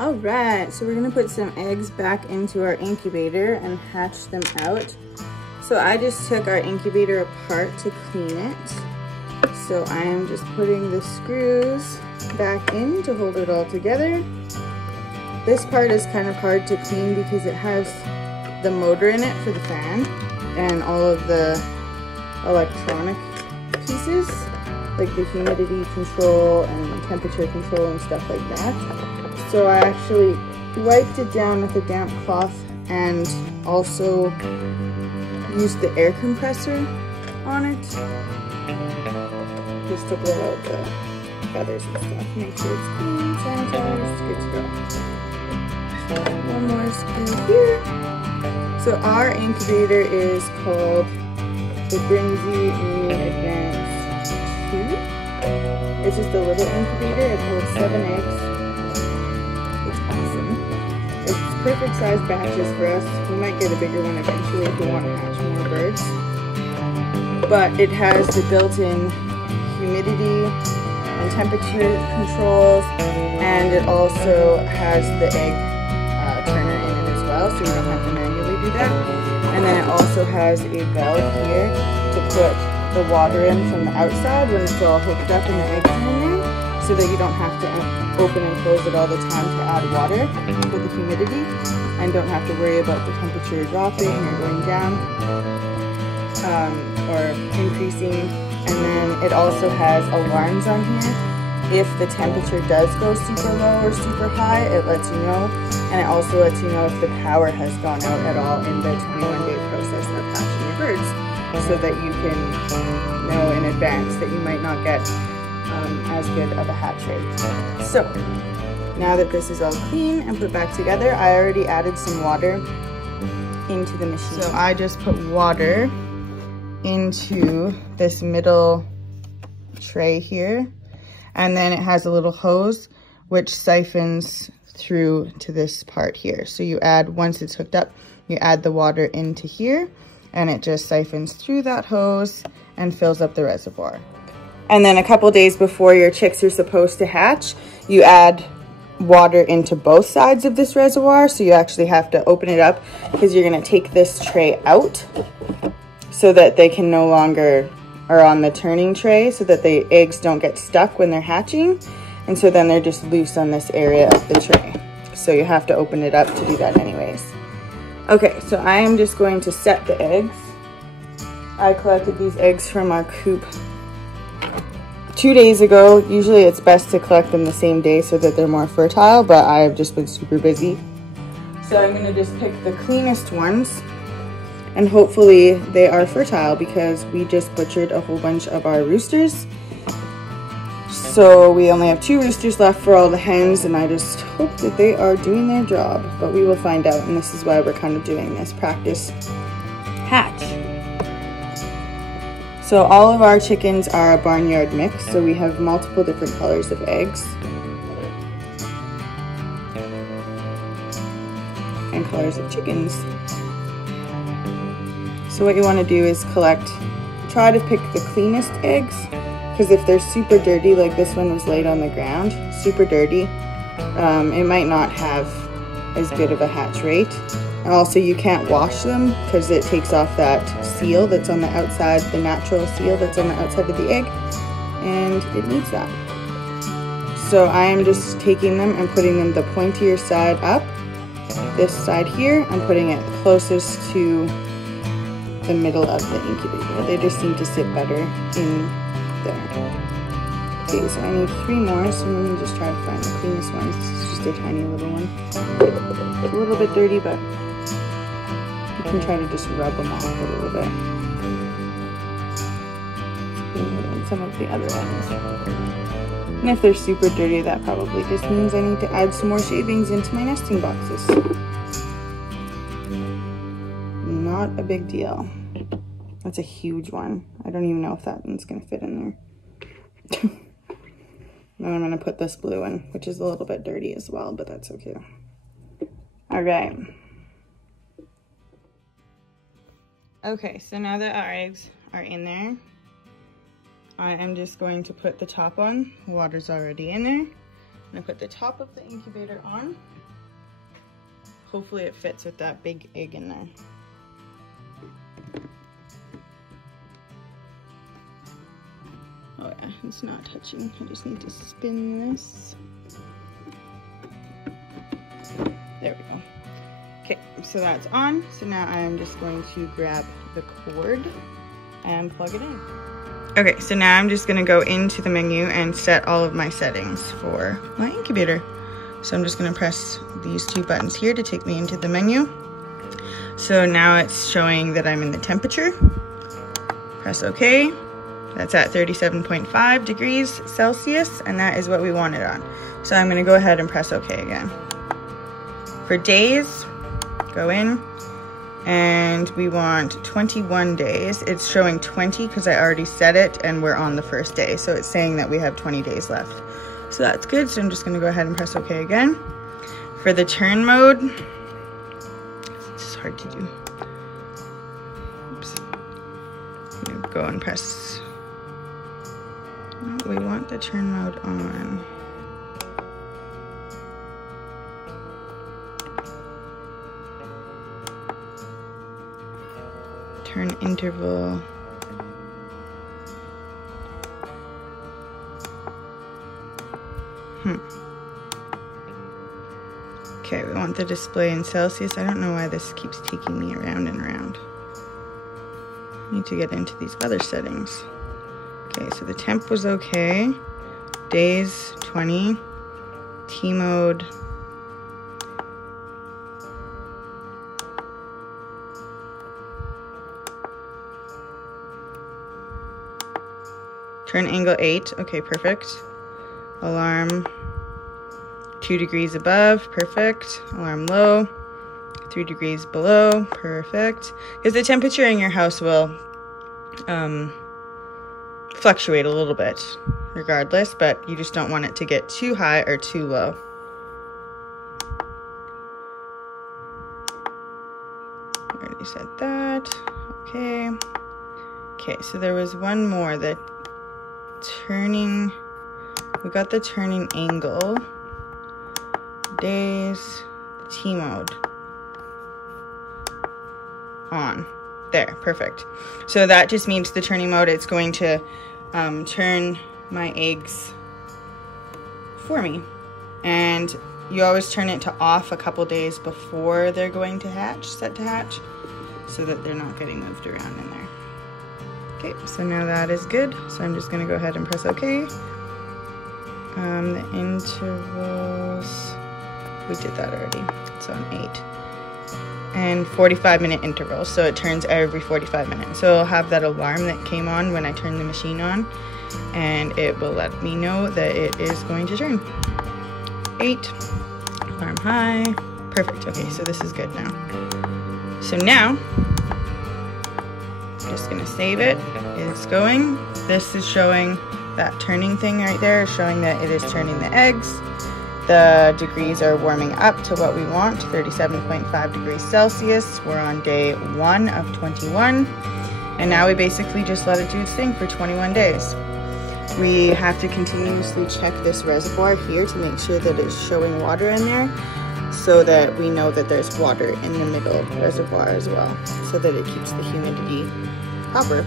All right, so we're gonna put some eggs back into our incubator and hatch them out. So I just took our incubator apart to clean it. So I am just putting the screws back in to hold it all together. This part is kind of hard to clean because it has the motor in it for the fan and all of the electronic pieces, like the humidity control and temperature control and stuff like that. So I actually wiped it down with a damp cloth and also used the air compressor on it, just to blow out the feathers and stuff. Make sure it's clean, sanitized, good to go. So one more screw here. So our incubator is called the Brinzy New Advanced 2. It's just a little incubator. It holds 7 eggs. It's awesome. It's perfect size batches for us. We might get a bigger one eventually if we want to hatch more birds. But it has the built-in humidity and temperature controls, and it also has the egg turner in it as well, so you don't have to manually do that. And then it also has a valve here to put the water in from the outside when it's all hooked up and the eggs are in there, so that you don't have to open and close it all the time to add water for the humidity, and don't have to worry about the temperature dropping or going down or increasing. And then it also has alarms on here. If the temperature does go super low or super high, it lets you know. And it also lets you know if the power has gone out at all in the 21-day process of hatching your birds, so that you can know in advance that you might not get as good of a hatch rate. So now that this is all clean and put back together, I already added some water into the machine. So I just put water into this middle tray here, and then it has a little hose which siphons through to this part here. So you add, once it's hooked up, you add the water into here, and it just siphons through that hose and fills up the reservoir. And then a couple days before your chicks are supposed to hatch, you add water into both sides of this reservoir. So you actually have to open it up because you're gonna take this tray out so that they can no longer are on the turning tray, so that the eggs don't get stuck when they're hatching. And so then they're just loose on this area of the tray. So you have to open it up to do that anyways. Okay, so I am just going to set the eggs. I collected these eggs from our coop 2 days ago. Usually it's best to collect them the same day so that they're more fertile, but I have just been super busy. So I'm gonna just pick the cleanest ones, and hopefully they are fertile because we just butchered a whole bunch of our roosters. So we only have 2 roosters left for all the hens, and I just hope that they are doing their job, but we will find out. And this is why we're kind of doing this practice hatch. So all of our chickens are a barnyard mix, so we have multiple different colors of eggs and colors of chickens. So what you want to do is try to pick the cleanest eggs, because if they're super dirty, like this one was laid on the ground, super dirty, it might not have as good of a hatch rate. And also you can't wash them because it takes off that seal that's on the outside, the natural seal that's on the outside of the egg, and it needs that. So I am just taking them and putting them the pointier side up. This side here, I'm putting it closest to the middle of the incubator. They just seem to sit better in there. Okay, so I need 3 more, so let me just try to find the cleanest ones. This is just a tiny little one. It's a little bit dirty, but you can try to just rub them off a little bit. And some of the other ones. And if they're super dirty, that probably just means I need to add some more shavings into my nesting boxes. Not a big deal. That's a huge one. I don't even know if that one's gonna fit in there. Then I'm gonna put this blue one, which is a little bit dirty as well, but that's okay. All right. Okay, so now that our eggs are in there, I am just going to put the top on. The water's already in there. I'm gonna put the top of the incubator on. Hopefully it fits with that big egg in there. Oh yeah, it's not touching. I just need to spin this. There we go. Okay, so that's on. So now I am just going to grab the cord and plug it in. Okay, so now I'm just gonna go into the menu and set all of my settings for my incubator. So I'm just gonna press these two buttons here to take me into the menu. So now it's showing that I'm in the temperature. Press OK. That's at 37.5 degrees Celsius, and that is what we want it on. So I'm gonna go ahead and press OK again. For days, go in, and we want 21 days. It's showing 20 because I already set it and we're on the first day. So it's saying that we have 20 days left. So that's good. So I'm just gonna go ahead and press OK again. For the turn mode, it's hard to do. Oops. I'm gonna go and press, no, we want the turn mode on. Turn interval. Okay, we want the display in Celsius. I don't know why this keeps taking me around and around. I need to get into these other settings. Okay, so the temp was okay. Days, 20. T mode. Turn angle 8, okay, perfect. Alarm 2 degrees above, perfect. Alarm low, 3 degrees below, perfect. Because the temperature in your house will fluctuate a little bit regardless, but you just don't want it to get too high or too low. Already said that, okay. Okay, so there was one more that turning, we got the turning angle, days, T mode, on, there, perfect. So that just means the turning mode, it's going to turn my eggs for me. And you always turn it to off a couple days before they're going to hatch, set to hatch, so that they're not getting moved around in there. Okay, so now that is good. So I'm just gonna go ahead and press OK. The intervals, we did that already. It's on 8. And 45-minute intervals, so it turns every 45 minutes. So I'll have that alarm that came on when I turned the machine on, and it will let me know that it is going to turn. 8, alarm high, perfect. Okay, so this is good now. So now, just gonna save it. It's going. This is showing that turning thing right there, showing that it is turning the eggs. The degrees are warming up to what we want, 37.5 degrees Celsius. We're on day 1 of 21. And now we basically just let it do its thing for 21 days. We have to continuously check this reservoir here to make sure that it's showing water in there, so that we know that there's water in the middle reservoir as well, so that it keeps the humidity proper.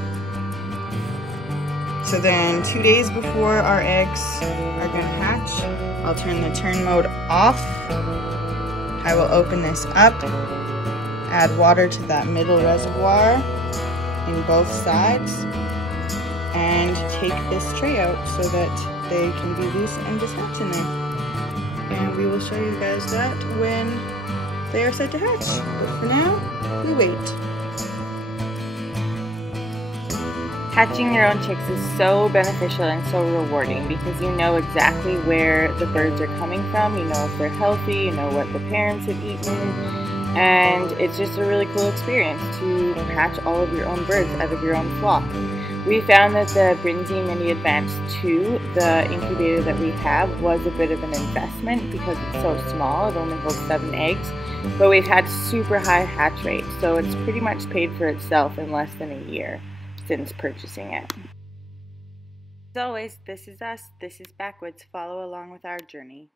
So then 2 days before our eggs are gonna hatch, I'll turn the turn mode off. I will open this up, add water to that middle reservoir in both sides, and take this tray out so that they can be loose and just hatch in there. And we will show you guys that when they are set to hatch. But for now, we wait. Hatching your own chicks is so beneficial and so rewarding because you know exactly where the birds are coming from, you know if they're healthy, you know what the parents have eaten, and it's just a really cool experience to hatch all of your own birds out of your own flock. We found that the Brinzy Mini Advanced 2, the incubator that we have, was a bit of an investment because it's so small. It only holds 7 eggs, but we've had super high hatch rates, so it's pretty much paid for itself in less than a year since purchasing it. As always, this is us, this is Backwoods. Follow along with our journey.